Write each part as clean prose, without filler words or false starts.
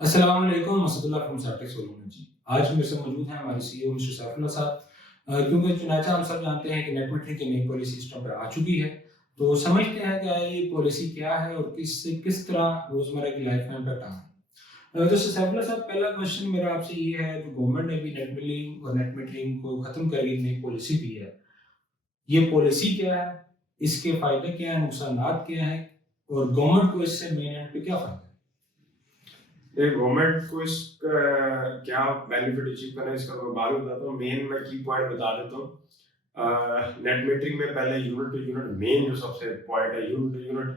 अस्सलाम वालेकुम Asadullah from Satex सोलून जी। आज मेरे साथ मौजूद हैं हमारे सीईओ मिस्टर सैफुल्लाह साहब। क्योंकि चुनांचे हम सब जानते हैं कि नेट मीटरिंग की नई पॉलिसी सिस्टम पे आ चुकी है। तो समझते हैं कि ये पॉलिसी क्या है और किससे किस तरह रोज़मर्रा की लाइफ में इम्पैक्ट आ रहा है। तो सैफुल्लाह साहब पहला क्वेश्चन मेरा आपसे ये है कि गवर्नमेंट ने भी नेट बिलिंग और नेट मीटरिंग को खत्म करके नई पॉलिसी दी है। ये पॉलिसी क्या है? इसके फ़ायदे क्या हैं? नुकसानात क्या हैं? और गवर्नमेंट को इससे मेन एंड पे क्या फ़ायदा है? गवर्नमेंट को इसका क्या बेनिफिट अचीव करना है इसका मैं बाद में बताता हूँ। मेन मैं की पॉइंट बता देता हूँ। नेट मीटरिंग में पहले यूनिट टू यूनिट मेन जो सबसे पॉइंट है, यूनिट टू यूनिट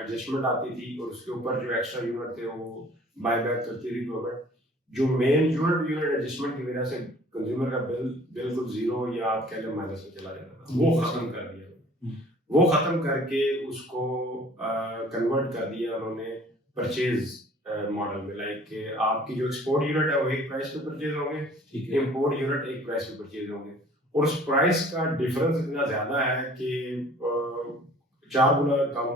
एडजस्टमेंट आती थी और उसके ऊपर जो एक्स्ट्रा यूनिट थे वो बाय बैक करती थी गवर्नमेंट। जो main unit to unit adjustment की वजह से कंज्यूमर का बिल बिल्कुल जीरो या आप कह लें माइनस में चला जाता था, वो खत्म कर दिया। वो खत्म करके उसको कन्वर्ट कर दिया उन्होंने परचेज मॉडल में। लाइक आपकी जो एक्सपोर्ट यूनिट है वो एक प्राइस पे परचेज होंगे, इंपोर्ट यूनिट एक प्राइस पे परचेज होंगे और उस प्राइस का डिफरेंस इतना ज्यादा है कि 4 गुना कम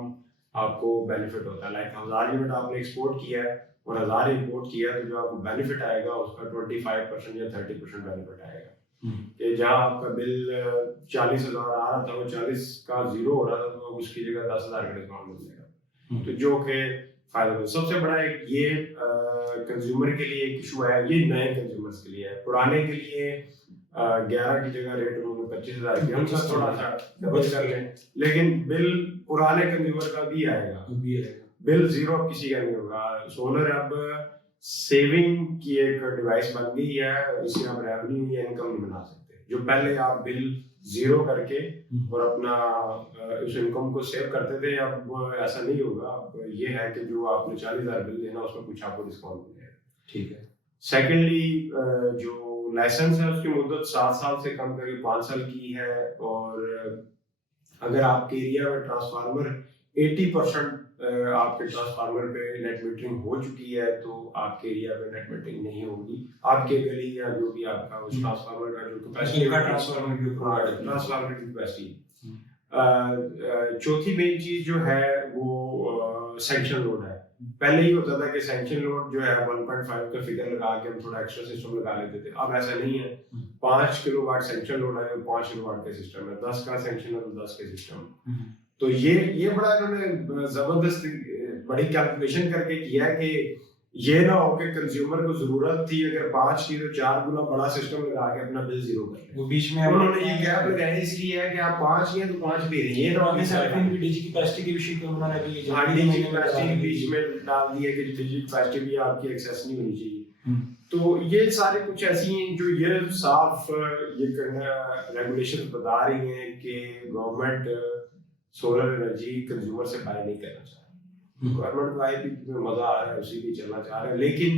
आपको बेनिफिट होता है। लाइक 1000 यूनिट आपने एक्सपोर्ट किया है और 1000 इंपोर्ट किया है तो जो आपको बेनिफिट आएगा उसका 25% या 30% बेनिफिट आएगा। कि जहाँ आपका बिल 40,000 आ रहा था वो 40 का जीरो हो रहा था तो उसकी जगह 10,000 का डिस्काउंट मिल जाएगा। तो जो कि फायदा सबसे बड़ा एक ये कंज्यूमर के लिए एक इशू है, ये नए कंज्यूमर्स के लिए है। पुराने के लिए 11 की जगह रेट उन्होंने 25,000 किया, उनका थोड़ा सा डबल कर लें, लेकिन बिल पुराने कंज्यूमर का भी आएगा, बिल जीरो किसी का नहीं होगा। सोलर अब सेविंग की एक डिवाइस बन गई है, इससे आप रेवेन्यू या इनकम नहीं बना सकते। जो पहले आप बिल जीरो करके और अपना उस इनकम को सेव करते थे, अब ऐसा नहीं होगा। अब ये है कि जो आपने 40,000 बिल देना उसमें कुछ आपको डिस्काउंट मिलेगा। ठीक है। सेकेंडली जो लाइसेंस है उसकी मुद्दत 7 साल से कम करके 5 साल की है और अगर आपके एरिया में ट्रांसफार्मर 80% आपके ट्रांसफार्मर पे नेट मीटरिंग हो चुकी है तो आपके एरिया में नेट मीटरिंग नहीं होगी। आपके गली या जो भी आपका उस ट्रांसफार्मर का जो कैपेसिटी ट्रांसफार्मर की कैपेसिटी। चौथी मेन चीज जो है वो सैंक्शन लोड है। पहले ही होता था कि सैंक्शन लोड जो है 1.5 का फिगर लगा के हम थोड़ा एक्स्ट्रा सिस्टम लगा लेते थे। अब ऐसा नहीं है। 5 किलोवाट सैंक्शन लोड है, 5 किलोवाट का सिस्टम है, 10 का सैंक्शन है तो 10 के सिस्टम। तो ये बड़ा इन्होंने जबरदस्त बड़ी कैलकुलेशन करके किया है कि ये ना हो कि कंज्यूमर को जरूरत थी अगर 5 की तो 4 गुना बड़ा सिस्टम लगा के अपना बिल जीरो कर ले। वो बीच में उन्होंने ये गैप लगाया इसलिए है कि आप 5 ही हैं तो 5 पे रहिए। ये तो आपने सर्फिंग भी डीजी कैपेसिटी के विषय पे उन्होंने भी डीजी कैपेसिटी बीच में डाल दी है कि डीजी कैपेसिटी भी आपकी एक्सेस नहीं होनी चाहिए। तो ये सारे कुछ ऐसी हैं जो ये साफ ये रेगुलेशन बता रही हैं कि गवर्नमेंट सोलर एनर्जी कंज्यूमर से बाय नहीं करना चाह रही। गवर्नमेंट को आईपीपी में मजा आ रहा है, उसी भी चलना चाह रहा है, लेकिन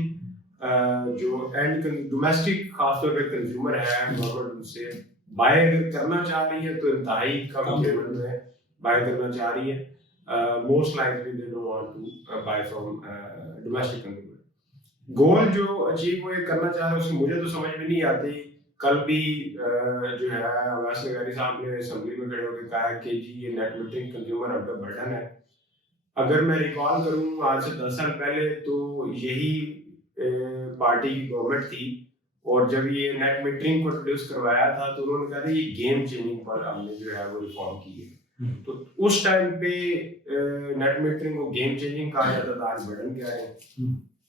जो एंड डोमेस्टिक खासतौर पे कंज्यूमर है गवर्नमेंट उनसे बाय करना चाह रही है तो इंतहाई कम पेमेंट में बाय करना चाह रही है। Most likely they don't want to buy from domestic consumer. Goal जो अचीव वो करना चाह रहे हैं उसकी मुझे तो समझ में नहीं आती। कल भी जो है अवैस नगरी साहब ने असेंबली में खड़े होकर कहा कि जी ये नेट मीटरिंग कंज्यूमर अब तक बर्डन है। अगर मैं रिकॉल करूं आज से 10 साल पहले तो यही पार्टी की गवर्नमेंट थी और जब ये नेट मीटरिंग को इंट्रोड्यूस करवाया था तो उन्होंने कहा था ये गेम चेंजिंग पर हमने जो है वो रिफॉर्म की है। तो उस टाइम पे नेट मीटरिंग को गेम चेंजिंग कहा जाता था, आज बर्डन क्या है।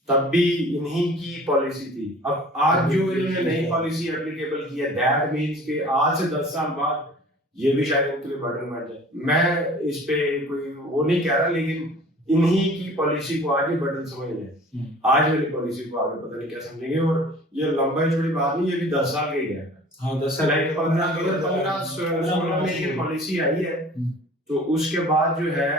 तब भी इन्हीं की पॉलिसी थी। अब आज जो इन्होंने नई पॉलिसी एप्लीकेबल की है दैट मींस कि आज से 10 साल बाद ये भी शायद इनके लिए बर्डन बन जाए। मैं इस पे कोई वो नहीं कह रहा, लेकिन इन्हीं की पॉलिसी को आगे बर्डन समझ लें। आज वाली पॉलिसी को आगे पता नहीं क्या समझेंगे। और ये लंबाई चौड़ी बात नहीं, ये भी 10 साल के ही है। हाँ 10 साल 15 में ये पॉलिसी आई है तो उसके बाद जो है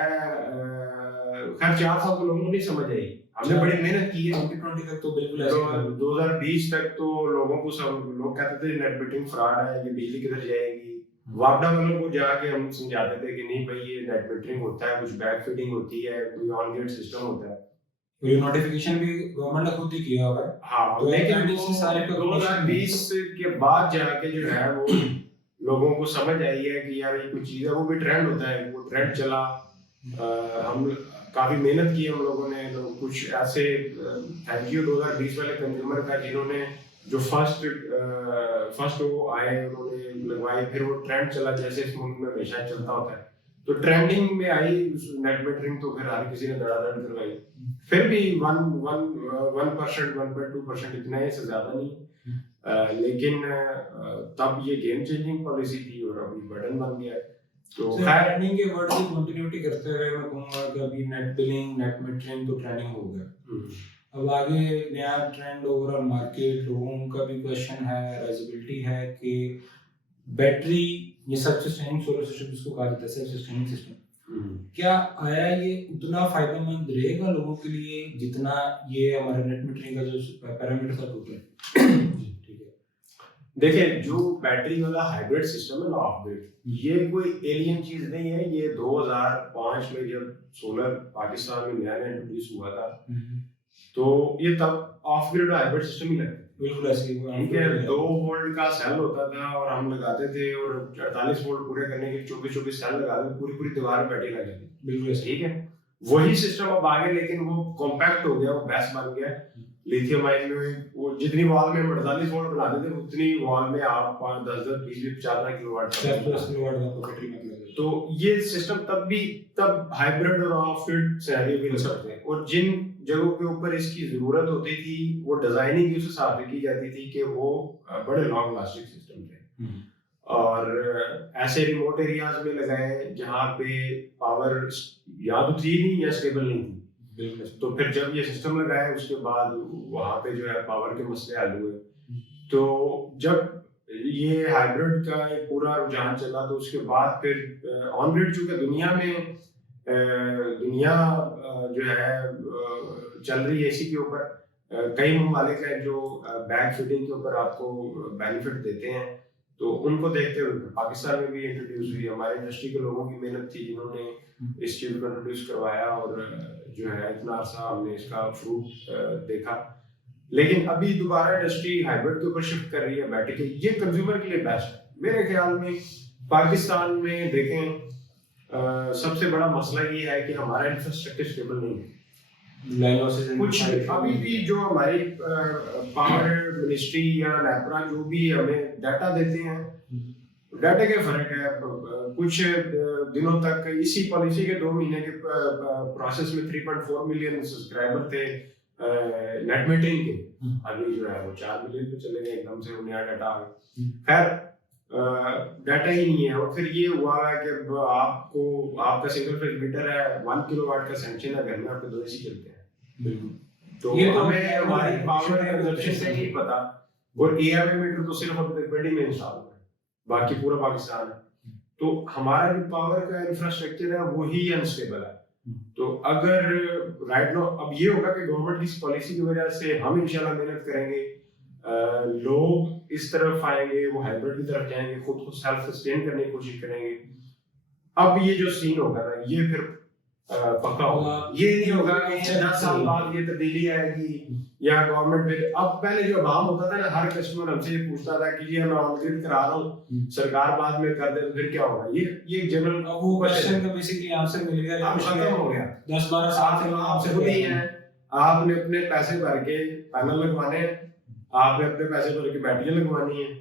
खैर 4 साल तो लोगों को नहीं समझ आई। हमने बड़ी मेहनत की है। 2020 तक तो बिल्कुल ऐसे 2020 तक तो लोगों को सब लोग कहते थे नेट मीटरिंग फ्रॉड है, ये बिजली किधर जाएगी। वापडा वालों को जाके हम समझाते थे कि नहीं भाई ये नेट मीटरिंग होता है, कुछ बैक फीडिंग होती है, कोई ऑन गेट सिस्टम होता है। तो ये नोटिफिकेशन भी गवर्नमेंट ने खुद ही किया होगा। हाँ तो लेकिन वो सारे 2020 के बाद जाके जो है वो लोगों को समझ आई है कि यार ये कोई चीज है, वो भी ट्रेंड होता है, वो ट्रेंड चला। हम काफी मेहनत की हम लोगों ने, कुछ ऐसे थैंक यू 2020 वाले कंज्यूमर का जिन्होंने जो फर्स्ट वो आए उन्होंने लगवाई, फिर वो ट्रेंड चला जैसे इस मुल्क में हमेशा चलता होता है, तो ट्रेंडिंग में आई नेट मीटरिंग, तो फिर हर किसी ने धड़ाधड़ करवाई। फिर भी 1%, 1.2% इतना ही, से ज्यादा नहीं, लेकिन तब ये गेम चेंजिंग पॉलिसी थी और अभी बटन बन गया है। तो ट्रेंडिंग के वर्ड की कंटिन्यूटी करते हुए मैं कहूंगा कि अभी नेट बिलिंग, नेट मीटरिंग तो ट्रेंडिंग हो गया। अब आगे नया ट्रेंड ओवरऑल मार्केट, लोगों का भी क्वेश्चन है, रेजिबिलिटी है कि बैटरी, ये सेल्फ सस्टेनिंग सोलर सिस्टम जिसको कहा जाता है, सेल्फ सस्टेनिंग सिस्टम, क्या आया ये उतना फायदेमंद रहेगा लोगों के लिए जितना ये हमारा नेट मीटरिंग का जो पैरामीटर था टोटल? देखिए, जो बैटरी वाला हाइब्रिड सिस्टम है ना, ऑफ ग्रिड, ये कोई एलियन चीज नहीं है। ये 2005 में जब सोलर पाकिस्तान में नया इंट्रोड्यूस हुआ था, तो ये तब ऑफ ग्रिड हाइब्रिड सिस्टम ही लगता, बिल्कुल ऐसे ही। ठीक है, 2 वोल्ट का सेल होता था और हम लगाते थे, और 48 वोल्ट पूरे करने के 24 सेल लगाते थे, पूरी दीवार में बैटरी लग जाती, बिल्कुल ठीक है। वही सिस्टम अब आगे, लेकिन वो कॉम्पैक्ट हो गया, वो बेस बन गया। लिथियम आयन में वो जितनी वॉल में 48 वोल्ट बनाते थे, उतनी वॉल में आप 5, 10, 20, 50 किलोवाट का। तो ये सिस्टम तब हाइब्रिड और ऑफ ग्रिड सिनेरियो भी लग सकते हैं, और जिन जगहों के ऊपर इसकी जरूरत होती थी वो डिजाइनिंग उस हिसाब से की जाती थी कि वो बड़े लॉन्ग लास्टिंग सिस्टम थे, और ऐसे रिमोट एरियाज में लगाए जहाँ पे पावर या तो थी नहीं या स्टेबल नहीं थी। तो फिर जब ये सिस्टम लगाया उसके बाद वहाँ पे जो है पावर के मसले हल हुए। तो जब ये हाइब्रिड का एक पूरा रुझान चला, तो उसके बाद फिर ऑन ग्रिड, चूंकि दुनिया जो है चल रही है इसी के ऊपर, कई ममालिक हैं जो बैक फिटिंग के ऊपर आपको बेनिफिट देते हैं, तो उनको देखते हुए पाकिस्तान में भी इंट्रोड्यूस हुई। हमारे इंडस्ट्री के लोगों की मेहनत थी जिन्होंने इस चीज को इंट्रोड्यूस करवाया, और जो है इतना अर्सा हमने इसका फ्रूट देखा। लेकिन अभी दोबारा इंडस्ट्री हाइब्रिड के ऊपर शिफ्ट कर रही है बैटरी के, ये कंज्यूमर के लिए बेस्ट है मेरे ख्याल में। पाकिस्तान में देखें, सबसे बड़ा मसला ये है कि हमारा इंफ्रास्ट्रक्चर स्टेबल नहीं है। कुछ अभी भी जो हमारी पावर मिनिस्ट्री या नेपरा जो भी हमें डाटा देते हैं, डाटा के फर्क है। कुछ दिनों तक इसी पॉलिसी के 2 महीने के प्रोसेस में 3.4 मिलियन सब्सक्राइबर थे नेट मीटरिंग के, अभी जो है वो 4 मिलियन पे चले गए, एकदम से नया डाटा आ गया। खैर डाटा ही नहीं है। और फिर ये हुआ है कि आपका सिंगल फेज मीटर है, 1 किलोवाट का सैंक्शन है, घर में आपके 2 एसी चलते हैं, बिल्कुल। तो हमें हमारी पावर कंजप्शन से नहीं पता। और एआरवी मीटर तो सिर्फ अभी तक पेडी में इंस्टॉल हुआ है, बाकी पूरा पाकिस्तान है। तो हमारा जो पावर का इंफ्रास्ट्रक्चर है वही अनस्टेबल है। तो अगर राइट नो अब ये होगा कि गवर्नमेंट की इस पॉलिसी की वजह से हम इंशाल्लाह मेहनत करेंगे, लोग इस तरफ आएंगे, वो हाइब्रिड की तरफ जाएंगे, खुद को सेल्फ सस्टेन करने की कोशिश करेंगे। अब ये जो सीन होगा ना, ये फिर पक्का होगा। ये नहीं होगा कि 10 साल बाद ये तब्दीली आएगी या गवर्नमेंट फिर। अब पहले जो अवाम होता था ना, हर कस्टमर हमसे ये पूछता था कि ये मैं ऑन ग्रिड करा रहा हूँ, सरकार बाद में कर दे तो फिर क्या होगा। ये जनरल वो क्वेश्चन का बेसिकली आंसर मिल गया, अब खत्म हो गया। 10-12 साल से आपसे खुद ही है, आपने अपने पैसे भर के पैनल लगवाने हैं, आपने अपने पैसे भर के बैटरियां लगवानी है।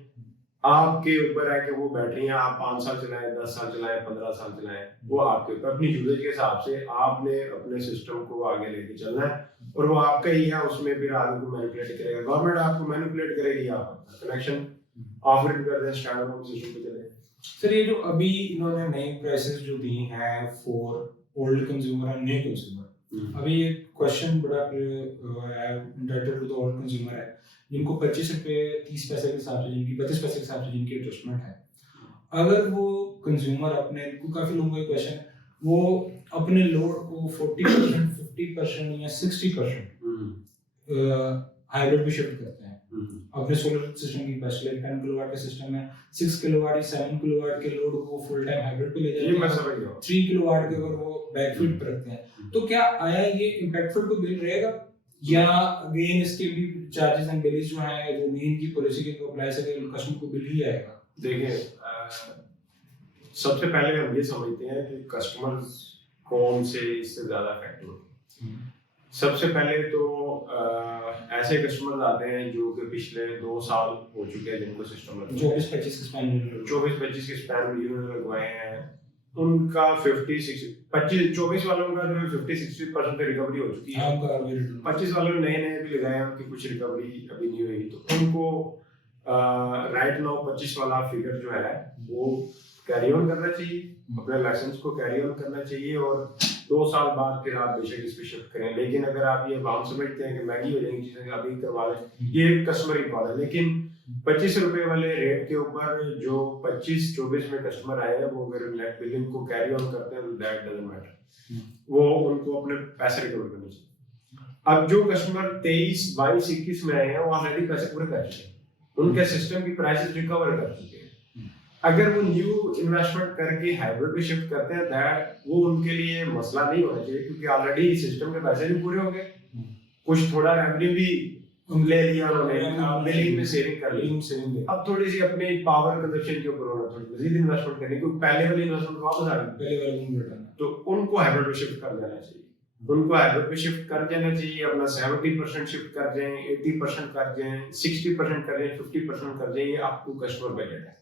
आपके ऊपर है कि वो बैटरियां आप 5 साल चलाएं, 10 साल चलाएं, 15 साल चलाएं, वो आपके ऊपर, अपनी यूजेज के हिसाब से आपने अपने सिस्टम को आगे लेके चलना है, और वो आपका ही है। उसमें फिर आगे को मैनिपुलेट करेगा गवर्नमेंट, आपको मैनिपुलेट करेगी, आप कनेक्शन ऑफ ग्रिड कर दें, स्टैंड अलोन सिस्टम पे चले। सर, ये जो अभी इन्होंने नए प्राइसेस जो दिए हैं फॉर ओल्ड कंज्यूमर और न्यू कंज्यूमर, अभी ये क्वेश्चन बड़ा entitled to the old consumer है, जिनको 25 रुपए 30 पैसे के हिसाब से, जिनकी 32 पैसे के हिसाब से जिनकी एडजस्टमेंट है। अगर वो कंज्यूमर अपने, काफी लोगों का क्वेश्चन, वो अपने लोड को 40%, 50% या 60% हाइब्रिड भी शिफ्ट करते हैं अपने सोलर सिस्टम की कैपेसिटी। 10 किलोवाट का सिस्टम है, 6 किलोवाट या 7 किलोवाट के लोड को फुल टाइम हाइब्रिड पे ले जाते हैं। ये मैं समझ गया। 3 किलोवाट के अगर वो बैकफीड पर रखते हैं, तो क्या आया ये इंपैक्टफुल को बिल रहेगा, या अगेन इसके भी चार्जेस एंड बिल्स जो है, जो मेन की पॉलिसी के अप्लाई से कस्टमर को बिल ही आएगा? देखिए, सबसे पहले हम ये समझते हैं कि कस्टमर्स कौन से इससे ज्यादा इफेक्टिव होते हैं। सबसे पहले तो ऐसे कस्टमर आते हैं जो कि पिछले 2 साल हो चुके हैं जिनको सिस्टम 24-25 के स्पैन में जिन्होंने लगवाए हैं, उनका 24 वालों का जो है 50-60% रिकवरी हो चुकी है। 25 वालों ने नए भी लगाए हैं, उनकी कुछ रिकवरी अभी नहीं हुई, तो उनको राइट नाउ 25 वाला फिगर जो है वो कैरी ऑन करना चाहिए, अपने लाइसेंस को कैरी ऑन करना चाहिए और 2 साल बाद फिर आप बेशक इस पे शिफ्ट करें। लेकिन अगर आप ये हम समझते हैं कि महंगी हो जाएंगी चीजें, अभी करवा लें, ये कस्टमर की कॉल है। लेकिन 25 रुपए वाले रेट के ऊपर जो 25-24 में कस्टमर आए हैं, वो अगर नेट बिलिंग को कैरी ऑन करते हैं तो दैट डजंट मैटर, वो उनको अपने पैसे रिकवर करने चाहिए। अब जो कस्टमर 23, 22, 21 में आए हैं, वो ऑलरेडी पैसे पूरे कर चुके हैं, उनके सिस्टम की प्राइसेस रिकवर कर चुके हैं। अगर वो न्यू इन्वेस्टमेंट करके हाइब्रिड पे शिफ्ट करते हैं, दैट वो उनके लिए मसला नहीं होना चाहिए, क्योंकि ऑलरेडी सिस्टम के पैसे भी पूरे हो गए, कुछ थोड़ा रेवेन्यू भी ले लिया उन्होंने, बिलिंग में सेविंग कर ली। अब थोड़ी सी अपनी पावर कंजप्शन के ऊपर होना, थोड़ी मजीद इन्वेस्टमेंट करनी, क्योंकि पहले वाली इन्वेस्टमेंट वापस आ गई, तो उनको हाइब्रिड पे शिफ्ट कर देना चाहिए। उनको हाइब्रिड पे शिफ्ट कर देना चाहिए, अपना 70% शिफ्ट कर जाएं, 80% कर जाएं, 60% कर जाएं, 50% कर जाएं, ये आपको कस्टमर बजट है।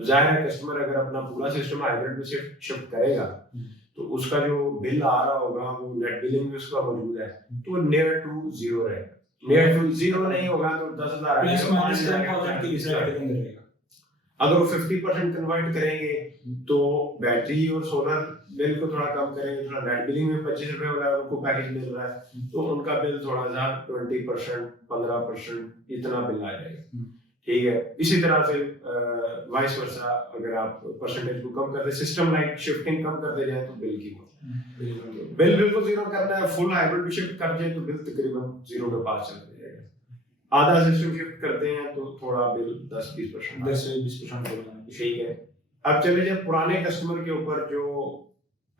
जाहिर है कस्टमर अगर अपना पूरा सिस्टम हाइब्रिड में शिफ्ट करेगा तो उसका जो बिल आ रहा होगा वो नेट बिलिंग में उसका मौजूद है, तो नियर टू जीरो रहेगा। नियर टू जीरो नहीं होगा तो 10,000 अगर वो 50% कन्वर्ट करेंगे तो बैटरी और सोलर बिल को थोड़ा कम करेंगे, थोड़ा नेट बिलिंग में 25 रुपए वाला उनको पैकेज मिल रहा है, तो उनका बिल थोड़ा सा 20%, 15% इतना बिल आ जाएगा। ठीक है, इसी तरह से वाइस वर्सा, अगर आप परसेंटेज को कम करते, सिस्टम लाइक शिफ्टिंग कम करते जाए तो बिल की बिल बिल्कुल जीरो करना है, फुल हाइब्रिड भी शिफ्ट कर जाए तो बिल तकरीबन जीरो के पास चला जाएगा। आधा सिस्टम शिफ्ट करते हैं तो थोड़ा बिल 10-20%। ठीक है, अब चले जाए पुराने कस्टमर के ऊपर जो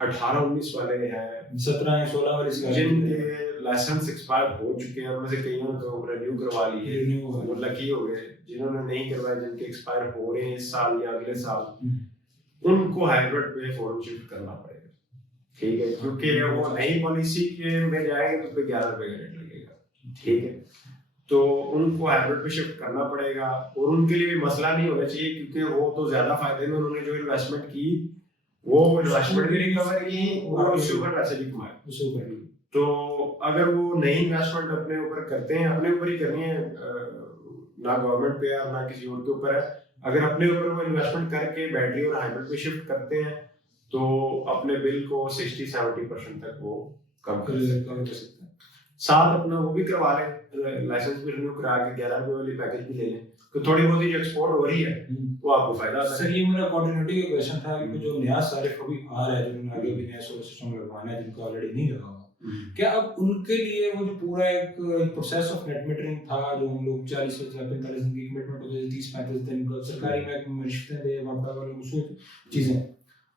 18-19 वाले हैं, 17-16 वाले जिनके लाइसेंस एक्सपायर हो चुके हैं, उनमें से कईयों को रिन्यू करवा लिए, वो लकी हो गए। जिन्होंने नहीं करवाए, जिनके एक्सपायर हो रहे हैं इस साल या अगले साल, उनको हाइब्रिड पे फौरन शिफ्ट करना पड़ेगा। ठीक है, क्योंकि वो नई पॉलिसी के में जाएंगे तो उस पे 11 रुपए का रेट लगेगा। ठीक है, तो उनको हाइब्रिड पे शिफ्ट करना पड़ेगा और उनके लिए भी मसला नहीं होना चाहिए, क्योंकि वो तो ज्यादा फायदे में उन्होंने जो इन्वेस्टमेंट की वो इन्वेस्टमेंट भी रिकवर की और उससे ऊपर पैसे भी कमाए। तो अगर वो नई इन्वेस्टमेंट अपने ऊपर करते हैं, अपने ऊपर ही करनी है, ना गवर्नमेंट पे है ना किसी और के ऊपर है, अगर अपने ऊपर वो इन्वेस्टमेंट करके बैटरी और हाइब्रिड पे शिफ्ट करते हैं तो अपने बिल को 60-70% तक वो कम कर सकते हैं। साथ अपना वो भी करवा लें, लाइसेंस भी रिन्यू करा के 11 रुपए वाली पैकेज भी ले लें, तो थोड़ी बहुत जो एक्सपोर्ट हो रही है वो आपको फायदा आता है। सर, ये मेरा कंटिन्यूटी का क्वेश्चन था कि जो नया सारिफ अभी आ रहा है, जिन्होंने आगे भी नया सोलर सिस्टम लगवाना है, जिनको ऑलरेडी नहीं लगा हुआ, क्या अब उनके लिए वो जो पूरा एक प्रोसेस ऑफ नेट मीटरिंग था, जो हम लोग 40-45 दिन की कमिटमेंट होती है, 30-35 दिन का सरकारी महकमे में रिश्ते दे वहाँ वाले उसूल चीजें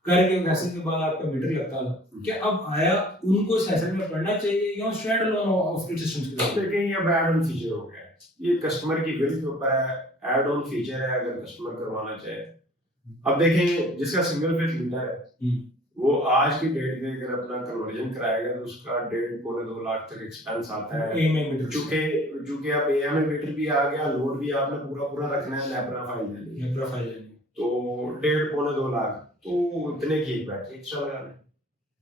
करके वैसे के बाद आपका मीटर लगता था, क्या अब आया उनको सेशन में पढ़ना चाहिए या stand alone of the systems के साथ? देखिए, ये ऐड ऑन फीचर हो गया है, ये कस्टमर की बिल के ऊपर है, ऐड ऑन फीचर है अगर कस्टमर करवाना चाहे। अब देखें, जिसका सिंगल फेज मीटर है वो आज की डेट में अगर अपना कन्वर्जन कराएगा तो उसका 1.5-2 लाख तक एक्सपेंस आता है। चूंकि अब एएमए मीटर भी आ गया, लोड भी आपने पूरा रखना है, नेपरा फाइल तो 1.5-2 लाख, तो इतने की एक बैटरी एक्स्ट्रा लगा लें।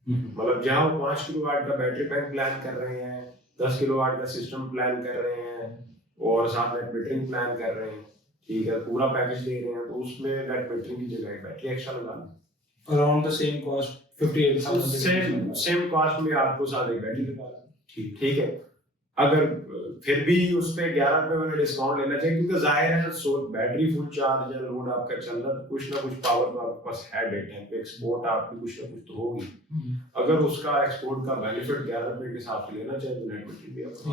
मतलब जहाँ 5 किलोवाट का बैटरी पैक प्लान कर रहे हैं, 10 किलोवाट का सिस्टम प्लान कर रहे हैं और साथ नेट मीटरिंग प्लान कर रहे हैं, ठीक है, पूरा पैकेज ले रहे हैं, तो उसमें नेट मीटरिंग की जगह बैटरी एक्स्ट्रा लगा लें। Around the same cost 58,000 same cost में आपको साथ एक बैटरी लगा लें। ठीक है, अगर फिर भी उस पे 11 रुपए वाला डिस्काउंट लेना चाहिए, क्योंकि जाहिर है बैटरी फुल चार्ज या लोड आपका चल रहा है, कुछ ना कुछ पावर तो आपके पास है डे टाइम पे, एक्सपोर्ट आपकी कुछ ना कुछ तो होगी। अगर उसका एक्सपोर्ट का बेनिफिट 11 रुपए के हिसाब से लेना चाहिए तो नेट मीटरिंग भी आपको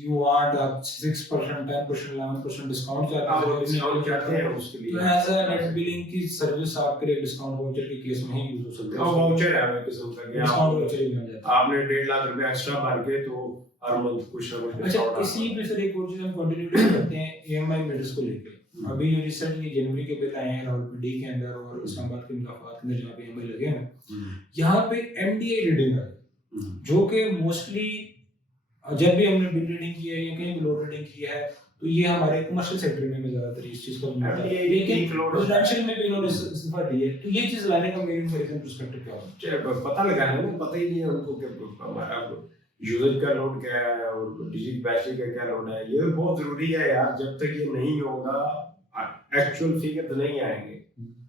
you want 6%, 10%, 11% डिस्काउंट चाहते हैं उसके लिए, तो ऐसा नेट बिलिंग की सर्विस आपके लिए डिस्काउंट वाउचर के केस में ही यूज हो सकती है। वाउचर है किस्म का, डिस्काउंट वाउचर ही मिल जाता है। आपने 1.5 लाख रुपए एक्स्ट्रा भर के तो हर मंथ कुछ ना कुछ अच्छा, डिस्काउंट इसी पे सर एक और चीज हम कंटिन्यूटी करते हैं ईएमआई मेटर्स को लेके। अभी जो रिसेंटली जनवरी के बिल आए हैं रावलपिंडी के अंदर और इस्लामाबाद के मुकाफात के अंदर जहाँ पे ईएमआई लगे हैं, यहाँ पे एमडीए रीडिंग है जो कि मोस्टली जब भी हमने बिल रीडिंग की है या कहीं भी लोड रीडिंग की है तो ये हमारे कमर्शियल सेक्टर में ज्यादातर इस चीज को मिलता है, लेकिन रेजिडेंशियल में भी इन्होंने इस्तीफा दी है। तो ये चीज लाने का मेरे पर्सपेक्टिव क्या होगा? पता लगा है ना, पता ही नहीं है उनको कि हमारा यूजर का लोड क्या है और डिजिट बैटरी का क्या लोड है। ये बहुत जरूरी है यार, जब तक ये नहीं होगा एक्चुअल फिगर तो नहीं आएंगे।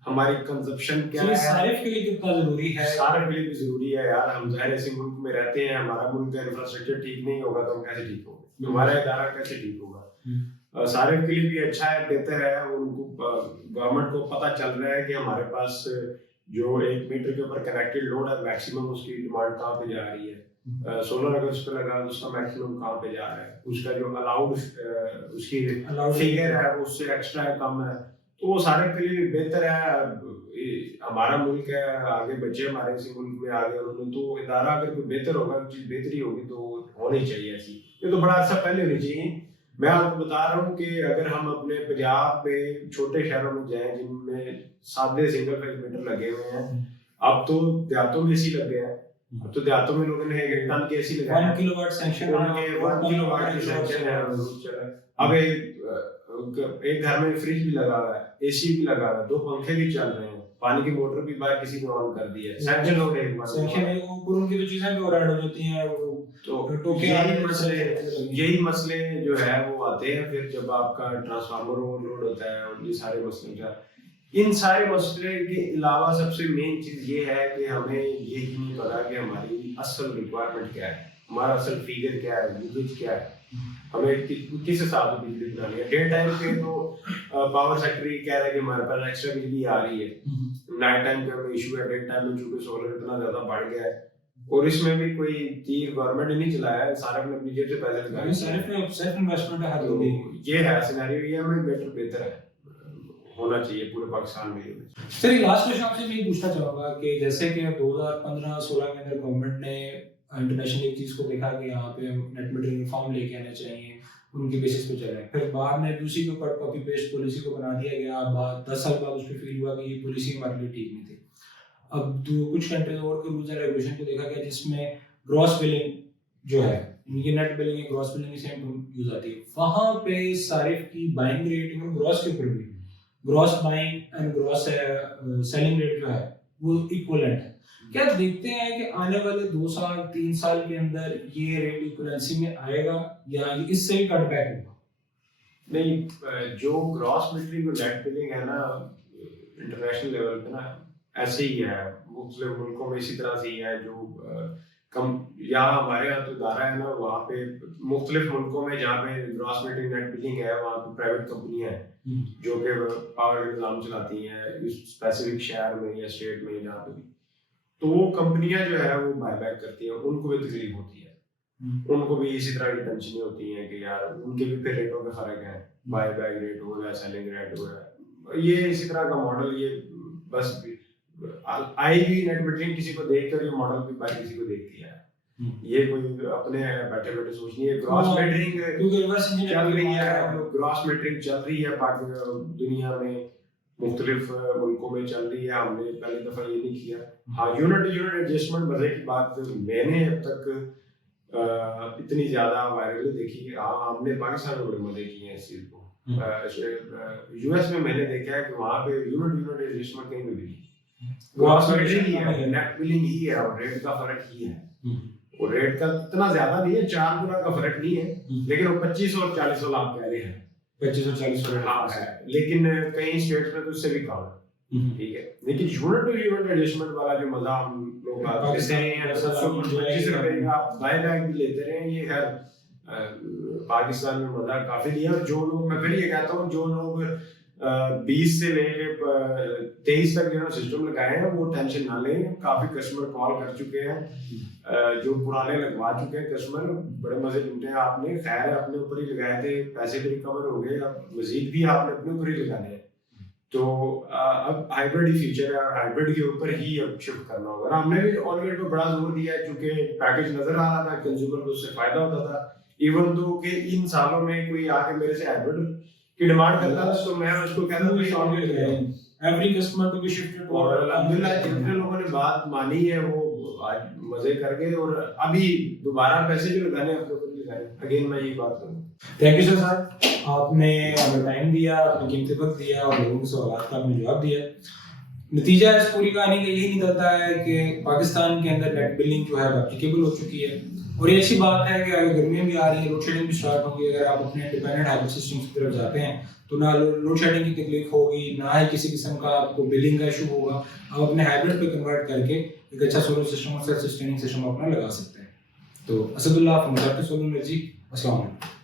हमारी कंजप्शन क्या है, सारिफ के लिए कितना जरूरी है? सारिफ के लिए भी जरूरी है यार। हम जाहिर ऐसे मुल्क में रहते हैं, हमारा मुल्क का इंफ्रास्ट्रक्चर ठीक नहीं होगा तो हम कैसे ठीक होंगे, हमारा इदारा कैसे ठीक होगा। सारिफ के लिए भी अच्छा है, बेहतर है। उनको गवर्नमेंट को पता चल रहा है कि हमारे पास जो 1 मीटर के ऊपर कनेक्टेड लोड है मैक्सिमम उसकी डिमांड कहाँ पे जा रही है। 16 अगर उस पर लगा तो उसका मैक्सिमम कहाँ पे जा रहा है, उसका जो अलाउड उसकी फिगर है वो उससे एक्स्ट्रा है, कम है। तो वो सारे के लिए बेहतर है। हमारा मुल्क है, आगे बच्चे हमारे इसी मुल्क में आगे होंगे तो इदारा अगर कोई बेहतर होगा, चीज बेहतरी होगी तो होनी चाहिए ऐसी। ये तो बड़ा अच्छा पहले होनी चाहिए। मैं आपको बता रहा हूँ कि अगर हम अपने पंजाब में छोटे शहरों में जाएं जिनमें सादे सिंगल फेज मीटर लगे हुए हैं, अब तो देहातों में एसी लग गया है। अब तो देहातों में लोगों ने 1 टन की एसी लगाया, 1 किलोवाट सैंक्शन, 1 किलोवाट की सैंक्शन है। अब एक घर में फ्रिज भी लगा हुआ है, एसी भी लगा हुआ है, 2 पंखे भी चल रहे हैं, पानी की मोटर भी बाहर किसी ने ऑन कर दी है। सैंक्शन हो गए, सैंक्शन है, ऊपर उनकी तो चीजें भी और ऐड हो जाती हैं। तो यही मसले जो है वो आते हैं फिर जब आपका ट्रांसफार्मर ओवरलोड होता है और ये सारे मसले का। इन सारे मसले के अलावा सबसे मेन चीज ये है कि हमें ये ही नहीं पता कि हमारी असल रिक्वायरमेंट क्या है, हमारा असल फिगर क्या है, यूजेज क्या है, हमें किस हिसाब से बिजली बनानी है। डे टाइम पे तो पावर सेक्टर ये कह रहा है कि हमारे पास एक्स्ट्रा बिजली आ रही है, नाइट टाइम का इशू है। डे टाइम में चूंकि सोलर इतना ज्यादा बढ़ गया है और इसमें भी कोई तीर गवर्नमेंट ने नहीं चलाया है, सारे अपने अपनी जेब से पैसे लगाए, सेल्फ इन्वेस्टमेंट है। तो ये है सिनेरियो, ये हमें बेहतर है होना चाहिए पूरे पाकिस्तान में। सर एक लास्ट क्वेश्चन आपसे मैं पूछना चाहूंगा कि जैसे कि 2015-16 के अंदर गवर्नमेंट ने इंटरनेशनल एक चीज को देखा कि यहाँ पे नेट मीटरिंग रिफॉर्म लेके आने चाहिए, उनके बेसिस पे चले, फिर बाद में उसी के ऊपर कॉपी पेस्ट पॉलिसी को बना दिया गया। बाद 10 साल बाद उस पर फील हुआ कि ये पॉलिसी हमारे लिए ठीक नहीं थी। अब कुछ कंट्रीज और के रूल्स एंड रेगुलेशन को देखा गया जिसमें ग्रॉस बिलिंग जो है, ये नेट बिलिंग है, ग्रॉस बिलिंग की सेम यूज आती है, वहां पे सारिफ की बाइंग रेट में ग्रॉस के ऊपर भी gross buying and gross selling rate जो है वो इक्विवेलेंट है। क्या देखते हैं कि आने वाले 2 साल 3 साल के अंदर ये रेट इक्विवेलेंसी में आएगा या इससे भी कट बैक होगा? नहीं, जो ग्रॉस मीटरिंग और नेट बिलिंग है ना इंटरनेशनल लेवल पे ना ऐसे ही है, मुख्तलिफ मुल्कों में इसी तरह से ही है। जो कम यहाँ हमारे यहाँ तो इदारा है ना, वहाँ पे मुख्तलिफ मुल्कों में जहाँ पे ग्रॉस मीटरिंग नेट बिलिंग है वहाँ पे प्राइवेट कंपनियां हैं जो कि पावर का निज़ाम चलाती हैं इस स्पेसिफिक शहर में या स्टेट में जहाँ पे भी। तो वो कंपनियां जो है वो बायबैक करती हैं, उनको भी तकलीफ होती है, उनको भी इसी तरह की टेंशन होती है कि यार उनके भी फिर रेटों का फर्क है, बायबैक रेट हो गया, सेलिंग रेट हो गया। ये इसी तरह का मॉडल, ये बस आएगी नेट मीटरिंग किसी को देखकर ये मॉडल भी बाहर किसी को देखती है। ये कोई अपने बैठे बैठे सोच नहीं है। ग्रॉस मीटरिंग चल रही है, ग्रॉस मीटरिंग चल रही है दुनिया में मुख्तलिफ मुल्कों में चल रही है। हमने पहली दफा ये नहीं किया। हाँ, यूनिट एडजस्टमेंट मजे की बात मैंने अब तक इतनी ज्यादा वायरल देखी है। हाँ, हमने पाकिस्तान में बड़े मजे किए हैं इस चीज को। यूएस में मैंने देखा है कि वहाँ पे यूनिट एडजस्टमेंट कहीं भी नहीं, ग्रॉस मीटरिंग ही है, नेट बिलिंग ही है और रेट का फर्क ही है। और रेट का इतना ज्यादा नहीं है, 4 गुना का फर्क नहीं है, लेकिन वो 25 और 40 लाख कह रहे हैं। 25 और 40 हाँ है, लेकिन कई स्टेट्स में तो उससे भी कम है। ठीक है, लेकिन यूनिट एडजस्टमेंट वाला जो मजा हम लोग आते हैं 725 रुपए का बाय बैक भी लेते रहे, ये खैर पाकिस्तान में मजा काफी लिया। और जो लोग, मैं फिर ये कहता हूँ, जो लोग 20 से लेके 23 तक जो सिस्टम लगाए हैं वो टेंशन ना लें। काफी कस्टमर कॉल कर चुके हैं, जो पुराने लगवा चुके हैं कस्टमर, बड़े मजे लूटे हैं आपने। खैर अपने ऊपर ही लगाए थे, पैसे भी रिकवर हो गए, अब मजीद भी आपने अपने ऊपर ही लगाने हैं। तो अब हाइब्रिड ही फ्यूचर है और हाइब्रिड के ऊपर ही अब शिफ्ट करना होगा। और हमने भी ऑनग्रिड पे बड़ा जोर दिया है, क्योंकि पैकेज नजर आ रहा था, कंज्यूमर को उससे फायदा होता था। इवन दो कि इन सालों में कोई आके मेरे से हाइब्रिड की डिमांड करता था तो मैं उसको कहता था कि ऑनग्रिड ले आओ। Every customer to be shifted और अल्हम्दुलिल्लाह जितने लोगों ने बात मानी है वो आज मजे कर गए, और अभी दोबारा पैसे जो लगाने अपने ऊपर लगाने, अगेन मैं यही बात करूँ। थैंक यू सर, आपने हमें टाइम दिया, अपने कीमती वक्त दिया और लोगों के सवालों का आपने जवाब दिया। नतीजा इस पूरी कहानी का यही निकलता है कि पाकिस्तान के अंदर नेट बिलिंग जो है एप्लीकेबल हो चुकी है, और ये अच्छी बात है कि अगर गर्मियाँ भी आ रही है, लोड शेडिंग भी स्टार्ट होगी, अगर आप अपने इंडिपेंडेंट हाइब्रिड सिस्टम की तरफ जाते हैं तो ना लोड शेडिंग की तकलीफ होगी, ना ही किसी किस्म का आपको बिलिंग का इशू होगा। आप अपने हाइब्रिड पे कन्वर्ट करके एक अच्छा सोलर सिस्टम और सेल्फ सस्टेनिंग सिस्टम अपना लगा सकते हैं। तो असदुल्लाह फ्रॉम सोलर एनर्जी, अस्सलाम वालेकुम।